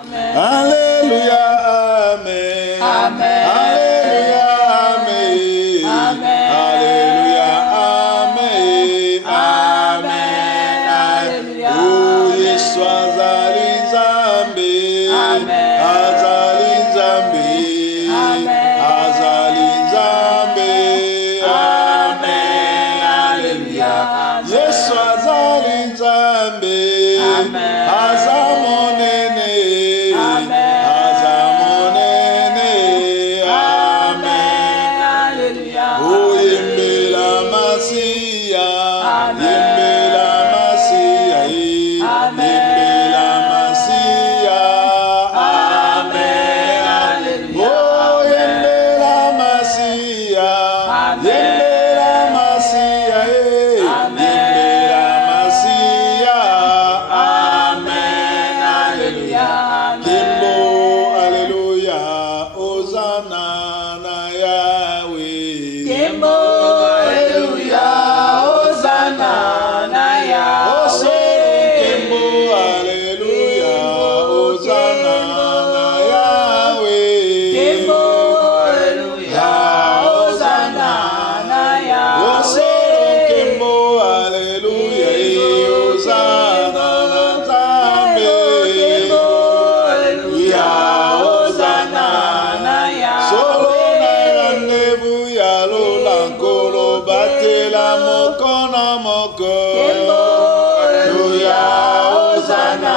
Alléluia, Amen. Amen. Alléluia, Amen. Amen. Alléluia, Amen. Amen. Alléluia. Oh, Yesu azali Nzambe. Amen. Azali Nzambe. Amen. Azali Nzambe. Amen. Alléluia. Yesu azali Nzambe. Amen. Azamonene. Amen. Azamonene. Amen. Alléluia. Oh, yembela Masia. Amen. Yembela Masia. Amen. Yembela Masia. Amen. Alléluia. Oh, yembela Masia. Amen. Yembela Masia. Amen. Yembela Masia. Amen. Alléluia. Kimbo, Alléluia. Hosanna na Yahweh. Kembo, Alléluia. Hosanna na Yahweh. Kimbo, Alléluia. Hosanna na Yahweh. Kembo, Alléluia. Hosanna na Yahweh. Kimbo, Alléluia. Hosanna na Nzambe. Kembo, Alléluia. Hosanna na Solo na Yahweh. rendez-vous ya lola nkolo batela moko na moko. Kembo, Alléluia. Hosanna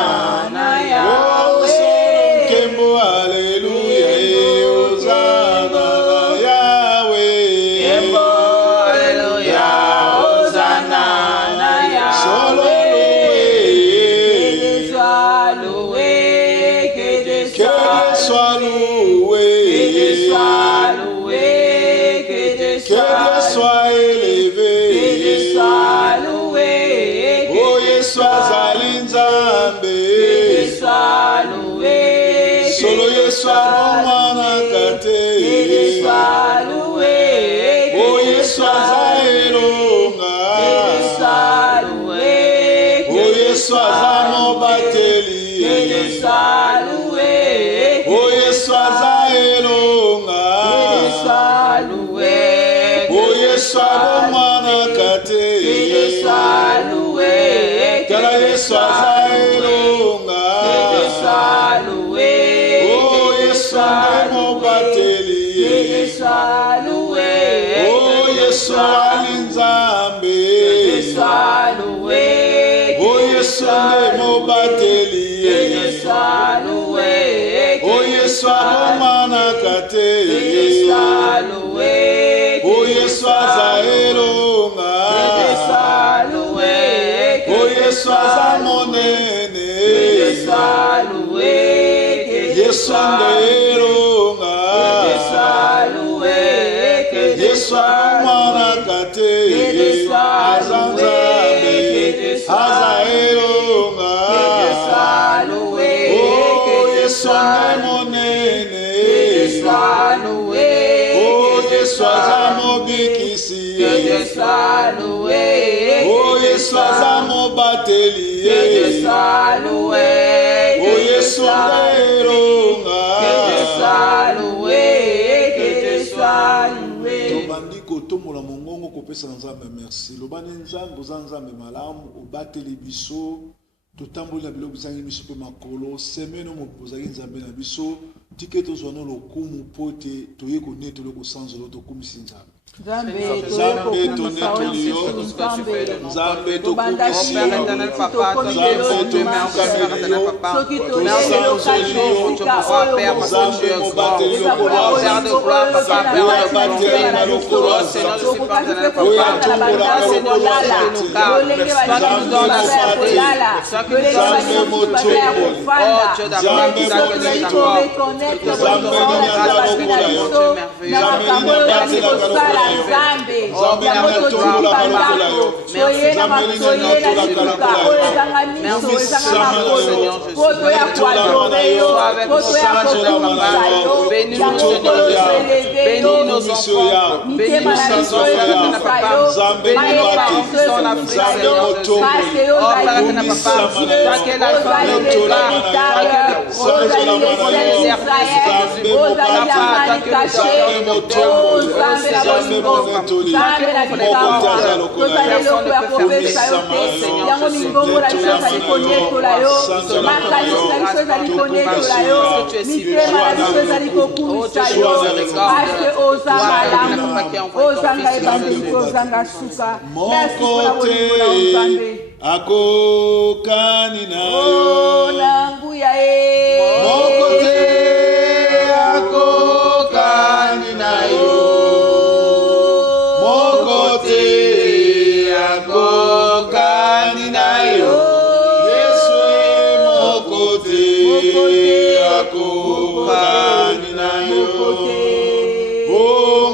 na Yahweh. Kembo, Alléluia. Hosanna na Yahweh. Kembo, Alléluia. Hosanna na Solo Yahweh. Que Dieu que soit loué. Que Dieu soit loué. soit loué. Que Dieu Que Dieu soit élevé. Que Dieu soit loué. Oh, Yesu azali Nzambe. Que Dieu soit loué. Solo Yesu amonwanaka te. Que Dieu soit loué. Oh, Yesu aza elonga. Que Dieu soit loué. Oh, Yesu aza mobateli. Que Dieu soit loué. Oh, Yesu aza elonga. Que Dieu soit loué. Oh, Yesu abomwanaka te. Que Dieu soit loué. Tala Yesu aza elonga. Que Dieu soit loué. Oh, Yesu nde mobateli. Que Dieu soit loué. Oh, Yesu ali Nzambe. Que Dieu soit loué. Oh, Yesu nde mobateli. Que Dieu soit loué. Oh, Yesu abomanaka te. Que Dieu soit loué. Oh, Yesu aza elonga. Que Dieu soit loué. Oh, Yesu aza monene. Que Dieu soit loué. Que Dieu Yesu soit nde elonga. soit loué. Que Dieu Yesu soit abomanaka te. Que Dieu soit Aza loué. Nzambe. Que Dieu soit Aza elonga. Que Dieu soit loué. Oh, Que Dieu Yesu soit nde monene. Que Dieu soit loué. Oh, Que Dieu Yesu aza mobikisi. Que Dieu soit loué. Oh, Yesu aza mobateli. Que Dieu soit loué. Oh, Yesu nde elonga. Que Dieu soit loué. Que Dieu soit loué. Tobandi kotombola mongongo kopesa Nzambe merci. Lobani Nzambe oza Nzambe malamu obateli biso. Totamboli na biloko bizangi biso pe makolo. Semaine ozali Nzambe na biso. Tike tozwa no lokumu pote toye konetolo kosanzolo tokumisi Nzambe. Nzambe tonetoli yo. Nzambe tokumisi yo. Éternel papa, Nzambe tomukameli yo. merci aujourd'hui tu pourras Père, parce que tu es grand. Père de gloire, papa, Père de gloire. Oh Seigneur, je suis pas éternel papa. Seigneur, toi qui nous gardes, toi qui nous donnes la santé, toi qui nous donnes la santé. Oh Dieu d'amour, qui nous accueille d'accord. Que nous rendons grâce parce que tu es bon, tu es merveilleux. Merci pour tout ça. Oh Père de gloire, merci Seigneur Jésus. Sois avec nous, papa. Bénis-nous, Seigneur Jésus. Bénis nos enfants. Bénis nos enfants, papa. Bénis nos parents qui sont en Afrique, Seigneur Jésus. Oh Père, papa, toi qui es l'alpha et l'oméga, toi qui es le akokani nayo nanguya mokote akokani nayo mokote akokani nayo Yesu mokote akokani nayo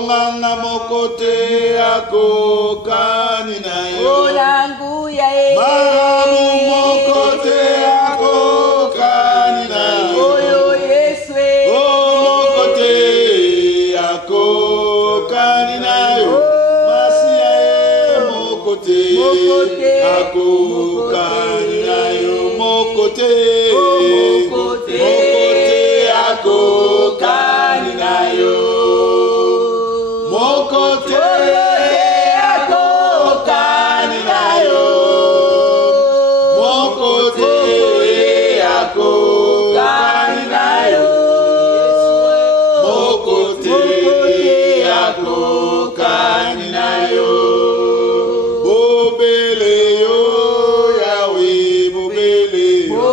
nganga mokote akokani nayo nanguya Mamu mokote akokani nayo Yesu mokote akokani nayo Masia mokote akokani nayo mokote akokani nayo mokote akokani nayo mokote akokani nayo mokote akokani nayo bobele yo yawe bobele yo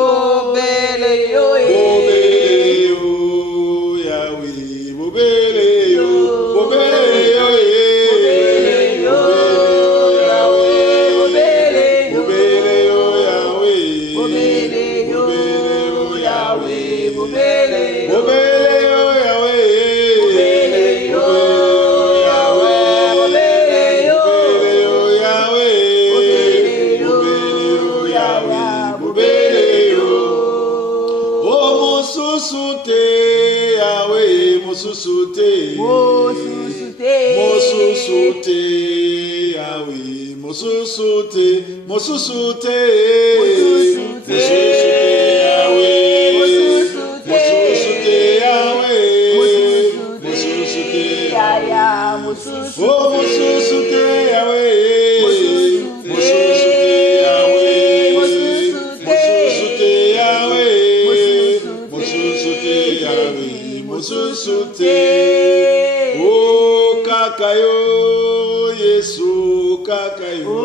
yawe bobele yo Mosusute kakayo Yesu kakayo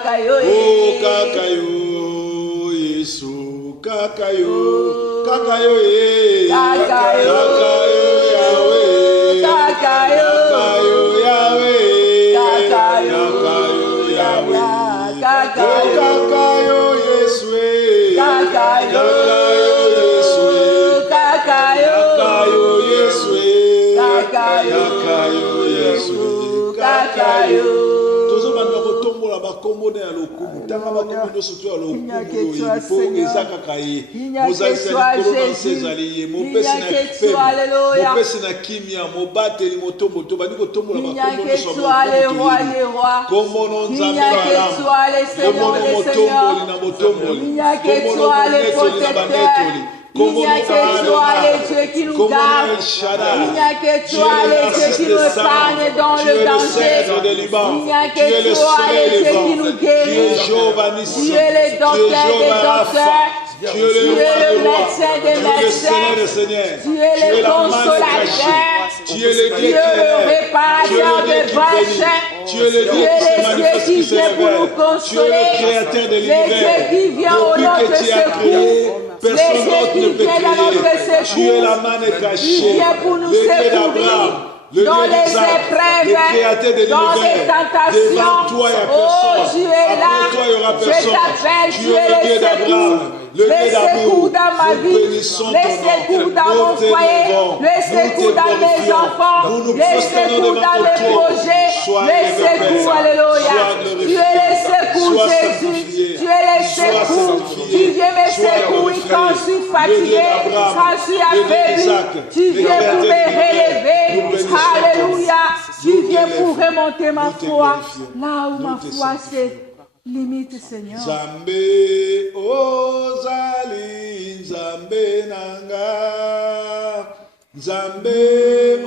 kakayo Yesu kakayo Yahweh kakayo Yahweh kakayo Yesu kakayo tozobanda kotombola bakombo ya lokumu tanga bakombo nyonso to ya lokumu po eza kaka ye mozalisa likolo na nse ezali ye mopesi na efeme mopesi na kimia mobateli motombo to bandi kotombola bakombo nyonso kombono nzambe malamu kombono motomboli na motomboli kombono monetoli na banetoli il n'y a que toi, les dieux qui nous gardent. Il n'y a que toi, les dieux qui nous épargnent dans le danger. Il n'y a que toi, les dieux qui nous guérissent. Tu es le docteur des docteurs. Tu es le médecin des médecins. Tu es le consolateur. Tu es le réparateur des brèches. Tu es le Dieu qui vient pour nous consoler. Le Dieu qui vient au nom de secours. Personne d'autre ne peut créer. Tu es la manne cachée, le Dieu d'Abraham, le Dieu d'Isaac, le créateur de l'univers. Devant toi, il n'y a personne. Après toi, il n'y aura personne. Tu es le Dieu d'Abraham, le Dieu d'amour. Nous bénissons ton nom. Nous t'élevons. Nous t'glorifions. Nous nous prosternons devant ton trône. Sois élevé, Tu es le secours, Jésus. Tu es le secours. Tu viens me secourir quand je suis fatigué, quand je suis affaibli. Tu viens pour me relever. Alléluia. Tu viens pour remonter ma foi là où ma foi s'est limite, Seigneur. Nzambe ozali nzambe nanga, Nzambe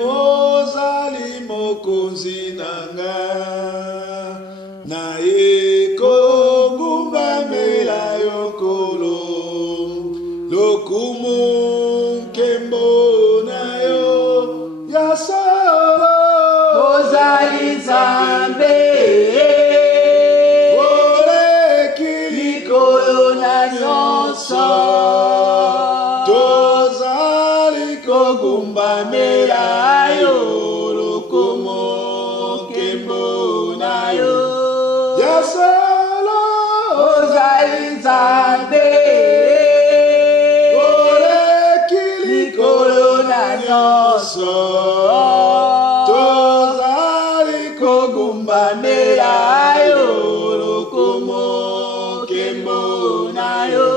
ozali mokonzi nanga, naye kogumbamela yokolo, lokumu nkembo na yo ya solo. Ozali Nzambe tozali kogumbamela yo lokomo nkembo na yo ya solo. Ozali Nzambe oleki likolo na nyonso, tozali kogumbamela yo lokomo nkembo na yo.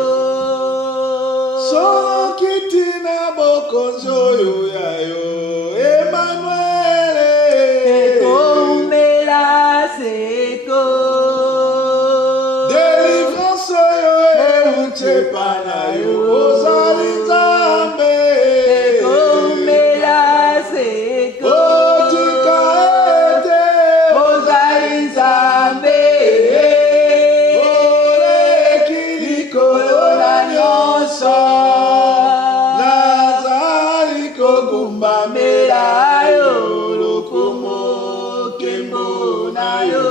Soki tina bokonzi oyo ya yo Emmanuel, ekomela seko, délivrance oyo euchepa na yo ozali Nzambe, ekomela seko, otika ete ozali Nzambe oleki likolo na nyonso, nazali kogumbamela yo lokomo nkembo na yo.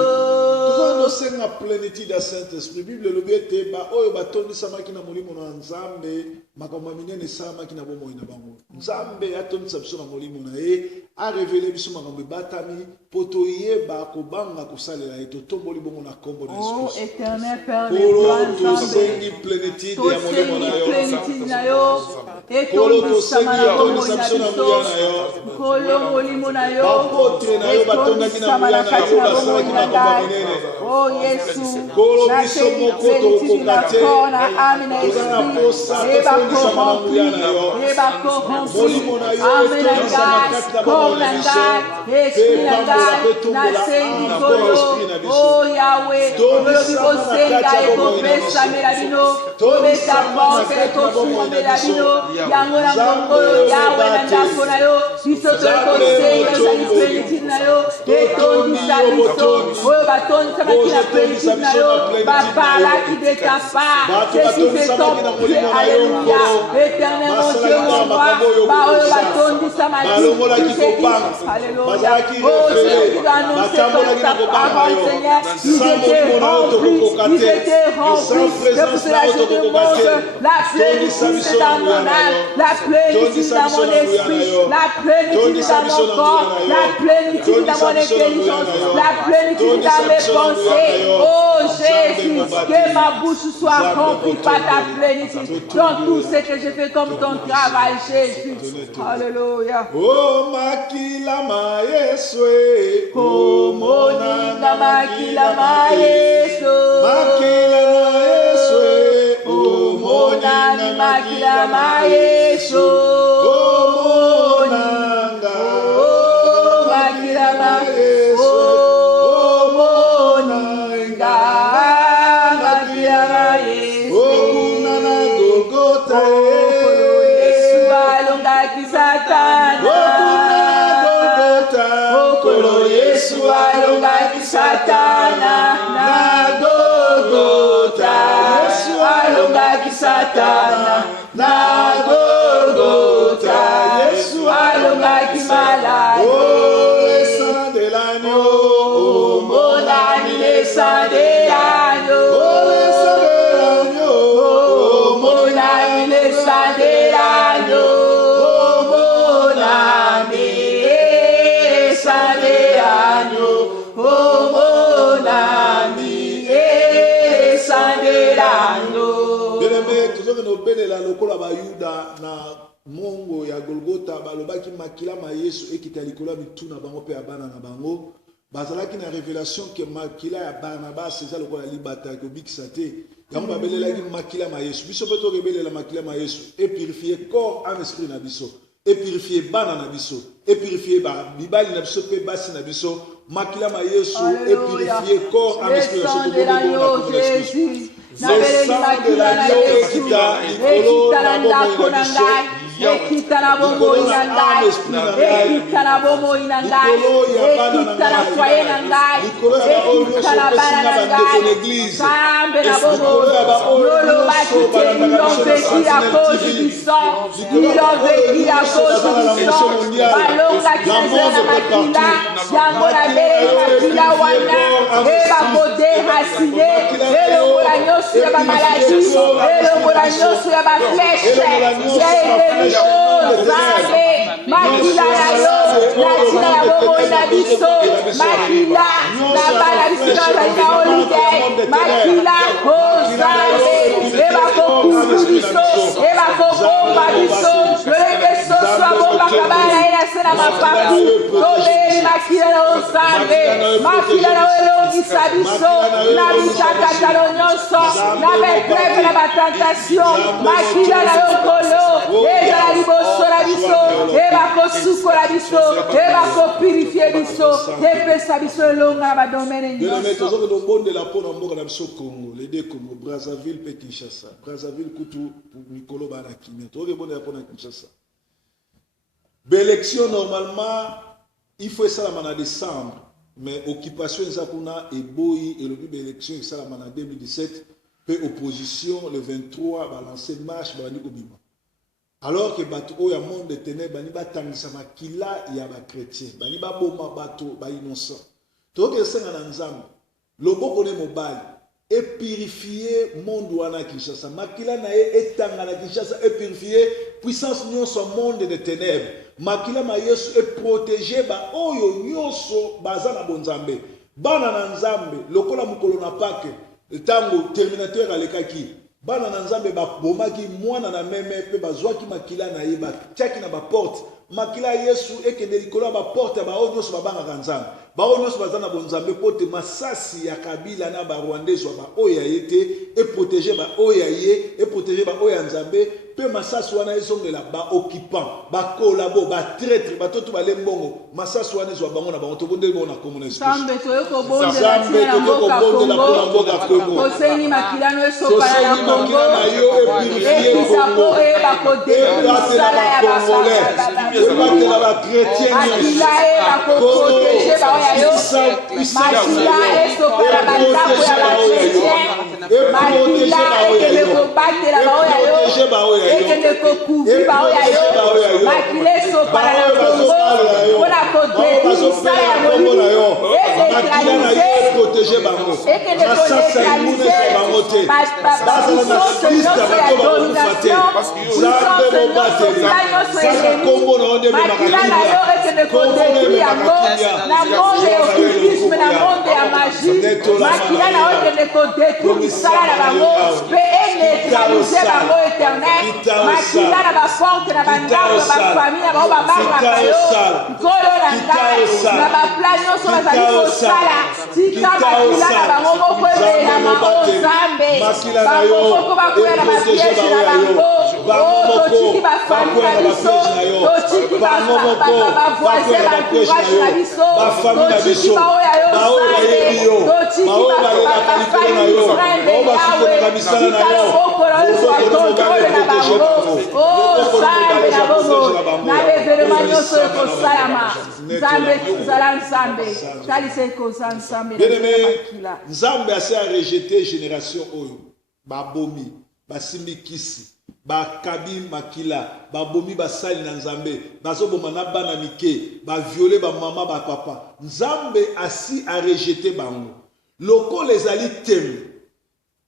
Tozosenga plénitude ya Saint-Esprit. Bible elobi ete oyo batondisamaki na molimo na Nzambe makambo minene esalamaki na bomoi na bango. Nzambe atondisa biso na molimo na ye, arevele biso makambo ebatami mpo toyeba kobanga kosalela ye, totomboli bongo na kombo na Oh, Yesu. éternel Père de Kolo gloire, tosengi plénitude ya molimo na yo. plénitude na yo, Kolo etondisa tosengi atondisa biso na nguya na yo. kolo molimo na yo, bapotre na yo batongaki na nguya na yo basalaki makambo minene. oh Yesu, Kolo biso moko tokoka te, toza na posa tofundisama na nguya na yo. Molimo na yo etondisa na kati na bango na biso, mpe pambola mpe tombola encore esprit na biso. oh Yahweh, bosenga ekopesamela bino, tobeta porte tofungolela bino, yango na ngongolo Yahwe na ndako na yo, biso tokosenga ezali plénitude na yo, etondisa biso, oyo batondisamaki na plénitude na yo, baparlaki de ta part, ceci fait ton pied, alléluia, éternellement Dieu mon roi, oyo batondisamaki, alléluia, oh celui qui va annoncer ta parole, Seigneur, ils étaient remplis, c'est pour cela je demande la plénitude dans mon âme, la plénitude dans mon esprit, la plénitude dans mon corps, la plénitude dans mon intelligence, la plénitude dans mes pensées. Oh Jésus, que ma bouche soit remplie par ta plénitude dans tout ce que je fais comme ton travail, Jésus. Alléluia. Oh makila ma Yesu, oh moninga makila ma Yesu, makila na Yesu, oh monani makila ma Yesu, oh monanga, oh makila ma Yesu, oh monanga makila ma Yesu, oh kunana Golgotha, Yesu alongaki Satana, okolo Yesu alongaki Satana na Golgotha, Yesu alongaki Satana na Golgotha, Yesu alongaki maladi. oh le sang de l'agneau, Oh monani le sang de l'agneau, oh le sang de l'agneau, oh monani le sang de l'agneau, oh monani le sang de l'agneau, oh monani le sang de l'agneau. bien-aimé, tozokende obelela lokola bayuda na mongo ya Golgotha balobaki makila ma Yesu ekita likolo ya mituna bango mpe ya bana na bango, bazalaki na révélation ke makila ya Barnabas eza lokola libata kobikisa te, yango babelelaki makila ma Yesu. Biso mpe tokebelela makila ma Yesu epurifie corps âme esprit na biso, et purifier bana na biso et purifier ba bibali na biso pe basi na biso makila ma Yesu et purifier corps âme esprit Jésus le sang de l'agneau ekita likolo na bomoi na biso ekita na bomoi na ngai ekita na bomoi na ngai ekita na foyer na ngai ekita na bana na ngai Sambe na bomoi lolobaki te ils ont vécu à cause du sang ils ont vécu à cause du sang balongaki eza na makila yango na bele makila wana ebakodehasine elongola nyonso ya bamaladi elongola nyonso ya bafleshe ya edemisho Zambe makila na yo natina ya bomoi na biso makila na bana biso na olide makila Zambe ebakokufu biso ebakobomba biso lolenge soso abombaka bana ye na se na mapapu tobeli makila na Zambe makila na elongisa biso na bitakatalo nyonso na bepreve na batentation makila na yo kolo ezala liboso na biso ebakosukola biso ebakopurifie biso epesa biso elonga na badomene nyonso tozokendobondela mpo na mboka na biso Congo lede Congo Brazzaville mpe Kinshasa Brazzaville kutu mikolo bana kimia tozokebondela mpo na Kinshasa bélection normalement il faut esalama na décembre mais occupation eza kuna eboyi elobi bélection esalama na 2017 mpe opposition le 23 balancer marche babandi kobima alors que bato oyo ya monde de ténèbres bani batangisa makila ya bakretien bani baboma bato bainnocent tokesenga na nzambe loboko ne mobali et purifier monde wana Kinshasa makila na ye etanga na Kinshasa et purifier puissance nyonso monde de ténèbres makila ma Yesu et protéger ba oyo nyonso baza na bonzambe bana na nzambe lokola mukolo na pake tango terminateur alekaki bana na nzambe babomaki mwana na meme pe bazwaki makila na ye batiaki na baporte makila Yesu ekende likolo ya baporte ya baoyo nyonso babangaka nzambe baoyo nyonso baza na bonzambe po te masasi ya Kabila na barwandais wa baoyo ya ye te eprotege baoyo ya ye eprotege baoyo ya nzambe pe masasi wana ezongela baoccupant bakolabo batraître batoto balembongo masasi wana ezwa bango na bango tobondeli bango na komona Yesu Sambe toyokobondela na mboka Kongo koseni makila no esopala na Kongo ekisapo ebakodela ya babatela bakretien makila ebakoprotege baoyo yo makila esopala bandako ya bakretien makila ekende kobatela baoyo yo ekende kokuvi baoyo yo makila esopala na Kongo mpona kodeli misala ya molimo ekende kodekralize bapuissance nyonso ya domination puissance nyonso ya ennemi makila na yo ekende kodetruire yango na monde ya occultisme na monde ya magie makila na yo ekende kodetruire misala na bango mpe eneutralize bango éternel makila na baporte na bandako na bafamille na bango babangaka yo nkolo na ngai na baplan nyonso bazali kosala tika makila na bango moko ebelama o Nzambe bango moko bakoya na bapiese na bango totiki bafamille na biso totiki bavoisin bantourage na biso totiki baoya yo Nzambe totiki bafamille Israele yawe tika loboko na yo ezwa kontrole na bango o Nzambe na bongo na levelema nyonso ekosalama Nzambe zala Nzambe talisa ekoza Nzambe na Nzambe ase a rejeté génération oyo babomi basimbi kisi bakabi makila babomi basali na Nzambe bazoboma na bana mike baviole bamama bapapa Nzambe asi a rejeté bango lokola ezali tembe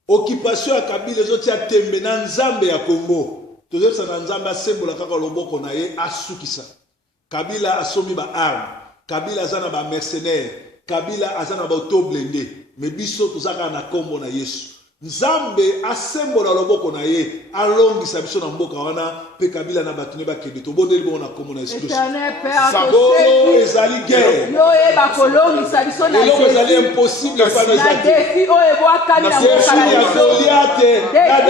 occupation ya Kabila ezotia tembe na Nzambe ya Kongo tozebisa na Nzambe asembola kaka loboko na ye asukisa Kabila asomi ba arme Kabila azana ba mercenaire Kabila azana ba auto blindé mais biso tozaka na kombo na Yesu Nzambe asembola loboko na ye alongisa biso na mboka wana pe kabila na bato ne bakende tobondeli bona komona Yesu Kristo. Sangolo ezali guerre. Yo e bakolongisa biso na eloko ezali impossible pa na na defi oyo ebwakami na mboka na ya Goliath na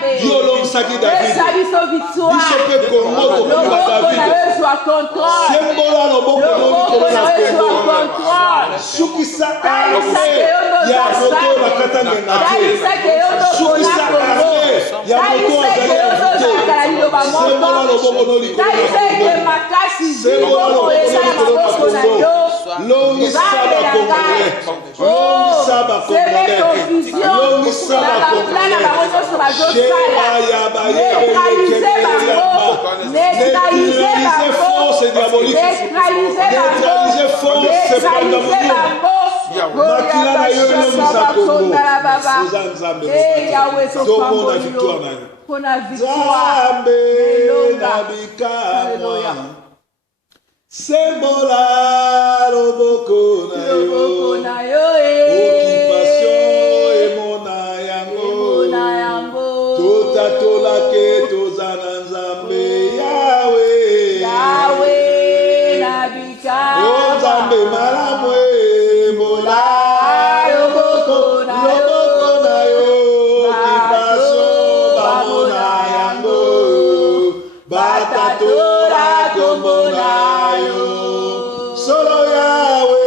David yo longisaki David biso victoire biso pe Kongo tokoba David sembola loboko na Kongo sukisa ya moto bakata ngenga sukisa ya moto azali sembola loboko no likolo sembola loboko na Kongo longisa bakongole longisa bakongole longisa bakongole neutraliser force diabolique neutraliser force pandamonique makila na yo elongisa Kongo eza Nzambe tomona victoire na yo Nzambe na bikamwa sembola loboko na yo occupation emona yango totatolake toza na Nzambe Yawe na bikamwa Nzambe malamu embola loboko na yo occupation bamona yango batatola kombo na yo solo Yawe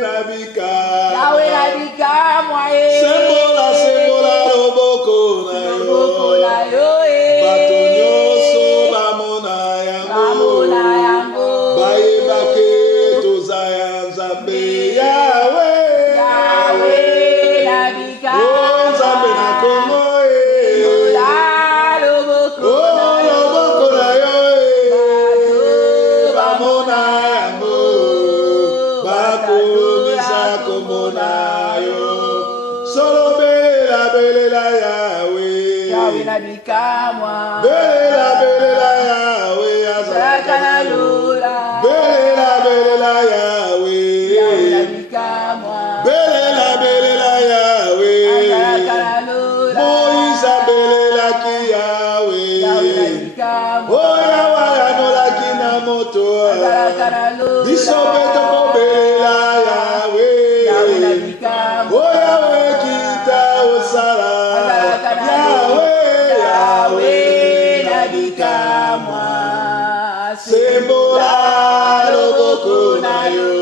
na bikamwa sembola loboko na yo bato nyonso bamona yango bayebake toza ya Nzambe Yawe na bikamwa Nzambe na Kongo loboko na yo bamona yango bakomisa kombo na yo solo belela Yawe na bikamwa belela Yawe azalaka na lola belela Yawe na bikamwa belela Yawe azalaka na lola Moïse belelaki Yawe na bikamwa oya yanolaki na moto azalaka na lola biso mpe tokobelela Yawe na bikamwa oya kita osala Yawe na bikamwa sembola loboko na yo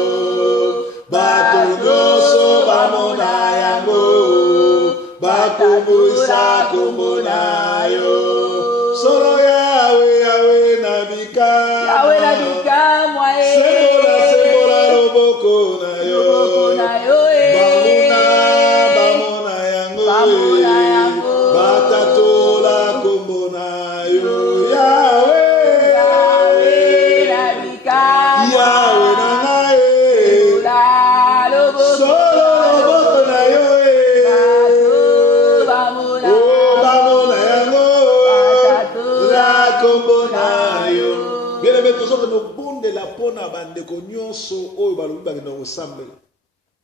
bato nyonso bamona yango bakumbwisa kombo na yo solo Yawe na bikamwa sembola loboko na yo bamona yango batatola kombo na yo Yawe na ngai solo loboko na yo bamona yango la kombo na yo bien aimé tozokende obondela mpona bandeko nyonso oyo balobi bakenda kosambela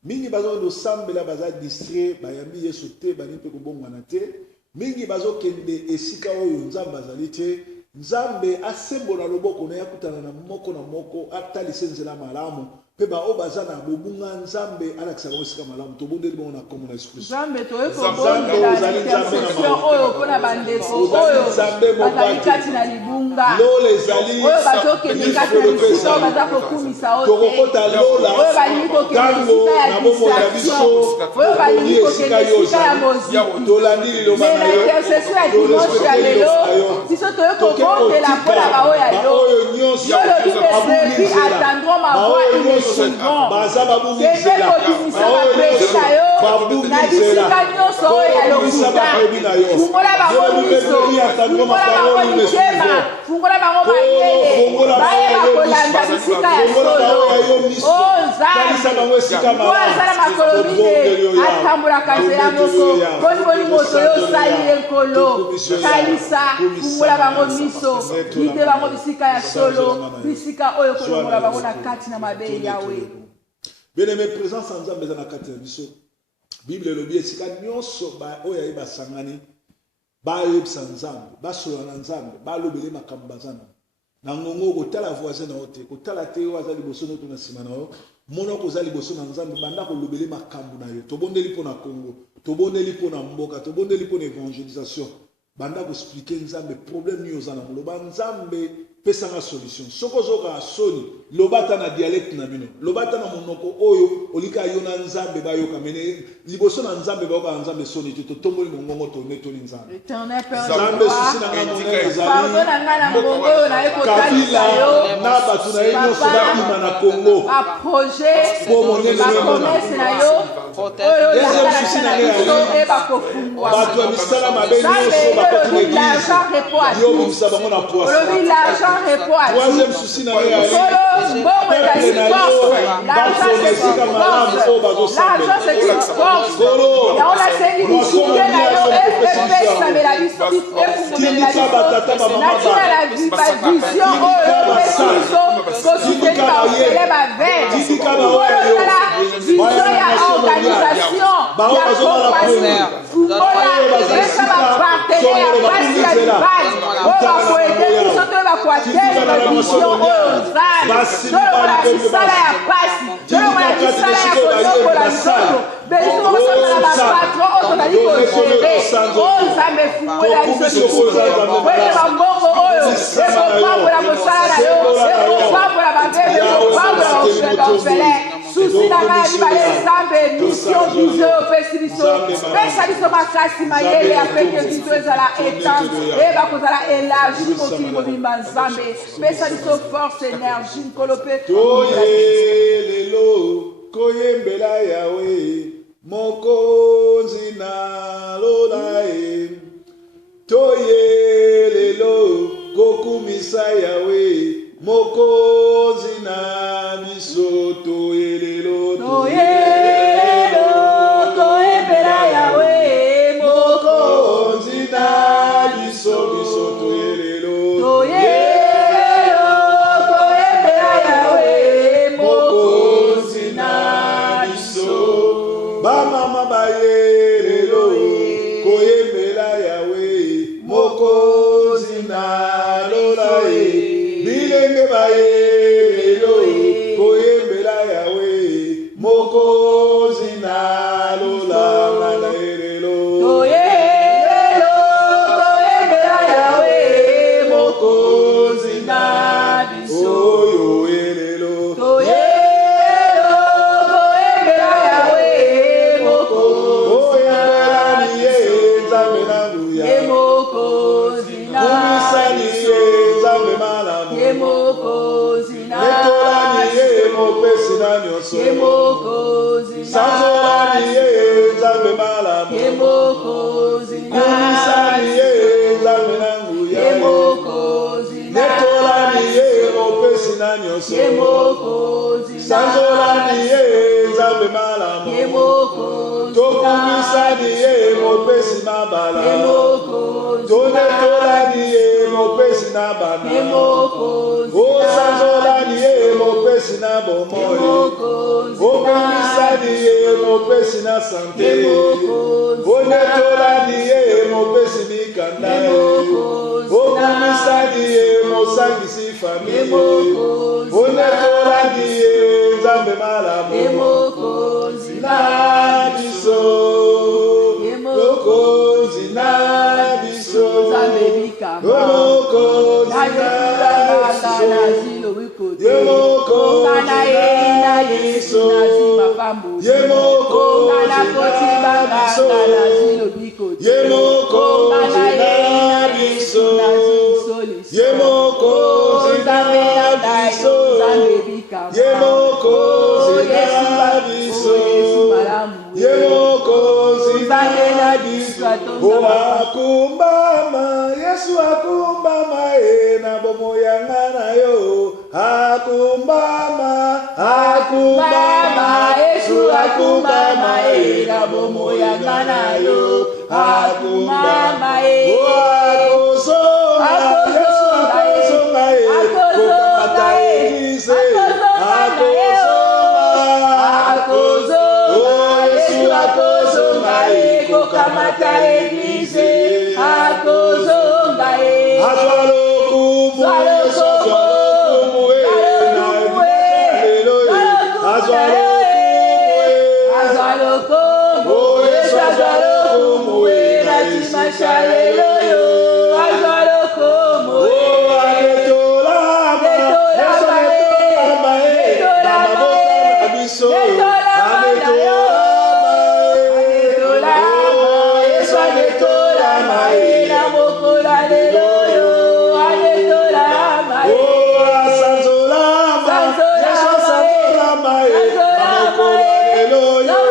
mingi bazokende kosambela baza distrait bayambi Yesu te bani mpe kobongwana te mingi bazokende esika oyo Nzambe azali te Nzambe asembola loboko na yakutana na moko atalise nzela malamu pe ba obaza na bobunga Nzambe alakisa ko esika malamu tobondeli bona komona Yesu Kristo Nzambe toyekobondela intercession oyo mpona bandeko oyo bazali kati na libunga oyo bazokende kati na bisika oyo baza kokumisa oyo oyo balingi kokende esika ya distraction oyo balingi kokende esika ya moziki me na intercession ya dimanche ya lelo biso toyekobondela mpona baoyo ya yo yolobi mesrevi attendront ma voix une sebe kobimisa bapresi na yo na bisika nyonso oyo ya lokuta fungola bango miso fungola bango mitema fungola bango mayele bayeba kolanda bisika ya solo o Nzambe po azala makolo mine atambolaka nzela moko boniboni moto yo osali ye nkolo talisa fungola bango miso mite bango bisika ya solo bisika oyo kolongola bango na kati na mabe Yawe bien aimé présence en Nzambe na kati na biso Bible elobi esika nyonso ba oyo ayi basangani bayebisa nzambe basola na nzambe balobele makambo bazana na ngongo kotala voisin na ote kotala te oyo aza liboso noto na nsima na yo mona koza liboso na nzambe banda kolobele makambo na yo tobondeli mpo na Congo tobondeli mpo na mboka tobondeli mpo na evangelisation banda koexplike nzambe problème nini oza na moloba nzambe pesanga solution soko ozoka soni lobata na dialecte na bino lobata na monoko oyo olika yo na nzambe bayoka mene liboso na nzambe bayoka na nzambe soni te totomboli mongongo tonetoli nzambe nzambe susi na nga monene ezali kabila na bato na ye nyonso bakima na Congo po monene deuxième susi na nga yali bato ya misala mabe nyonso bakoti na eglise yo bimisa bango na poison. Troisième souci na yo Susi na nani baezambe mission visée au pesibiso pesa biso makasi mayele afeke biso ezala étendre et bakozala élargi mokili mobimba nzambe pesa biso force énergie nkolope toyelelo koyembela yawe mokonzi na lola e toyelelo kokumisa yawe mokonzi na biso toyelelo toyelelo koyembela yawe mokonzi na biso biso toyelelo toyelelo koyembela yawe mokonzi na biso bamama bayelelo koyembela yawe mokonzi na lola e bilenge bayelelo koyembela yawe mokonzi na lola ngana elelo toyelelo koyembela yawe mokonzi na biso oyo elelo toyelelo koyembela yawe mokonzi na biso nzambe na nguya ye mokonzi na kumisani ye nzambe malamu ye mokonzi na netolani ye mopesi na nyonso ye mokonzi na sanzolani ye nzambe malamu ye mokonzi na kumisani ye nzambe na nguya ye mokonzi na netolani ye mopesi na nyonso ye mokonzi na sanzolani ye nzambe malamu ye mokonzi tokumisani ye mopesi na bala ye mokonzi tonetolani ye mopesi na bana ye mokonzi osanzolani ye mopesi na bomoi okumisani ye mopesi na sante ye mokonzi onetolani ye mopesi mikanda ye okumisani ye mosangisi famille ye mokonzi onetolani ye nzambe malamu ye mokonzi na biso mokonzi na biso nzambe bikama mokonzi na biso ye mokonzi na biso ye mokonzi na biso ye mokonzi na biso ye mokonzi na biso ye mokonzi na biso ye mokonzi na biso o akumbama Yesu akumbama na bomo yanga na yo akumbama akumbama Yesu akumbama na bomo yanga na yo akumbama o akosonga Yesu akosonga kokata elise akosonga o Yesu akosonga Kamata Église, Akozonga e. Azwalokumu, Yesu azwalokumu, azwalokumu, Yesu azwalokumu, Hallelujah, Azwalokumu, Anetolama, Yesu anetolama, Namabota biso, Yesu anetolama, Namokola Hallelujah, Anetolama, Asanzolama, Yesu asanzolama, Namokola Hallelujah,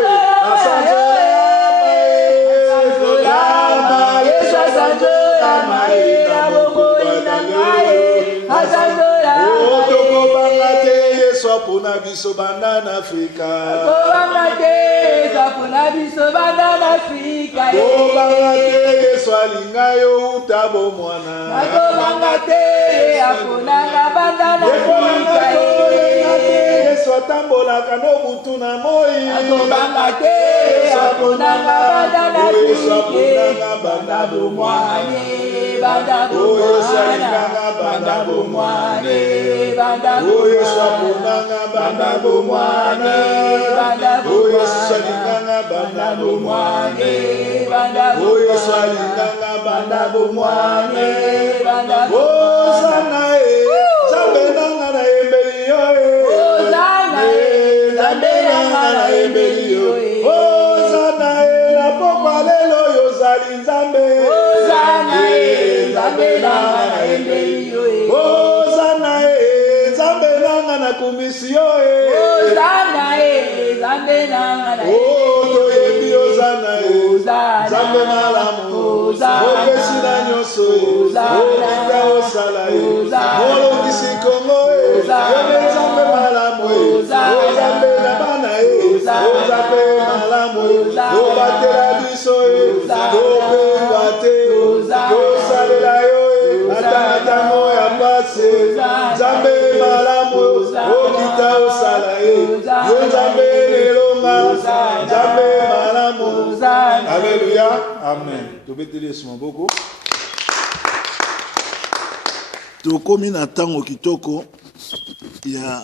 Asanzolama, Yesu asanzolama, Namokola Hallelujah. Tokobanga te Yesu apona biso banda na Afrika. Tokobanga te Yesu apona biso banda na Afrika. Tokobanga te Yesu alinga yo utabo mwana. Tokobanga te apona banda na Afrika. Yesu atambolaka no butu na moi. Tokobanga te apona banda na Afrika. Banda bomwane, banda bomwane, banda bomwane, banda bomwane, banda bomwane, banda bomwane, banda bomwane, banda bomwane, banda Hosanna e, Zambe nanga na embeli yo e. Hosanna e, Zambe nanga na embeli yo e. Hosanna e, la pokwa lelo yo zali Nzambe. Hosanna e, Zambe nanga na embeli yo e. Hosanna e, Zambe nanga na kumisi yo e. Hosanna e, Zambe nanga na embeli yo e. Toyebi Hosanna e, Zambe malamu. Opesi na nyonso e, Opita osala e, Molongisi Kongo e, Yone Nzambe malamu e, Ozambe na bana e, Ozambe malamu e, Obatela biso e, Topengwa te, Tosalela yo e, ata na tango ya pasi, Nzambe malamu, Okita osala e, Yo Nzambe elonga, Nzambe malamu. Alléluia. Amen. Tobeteli Yesu maboko. Tokomi na tango kitoko ya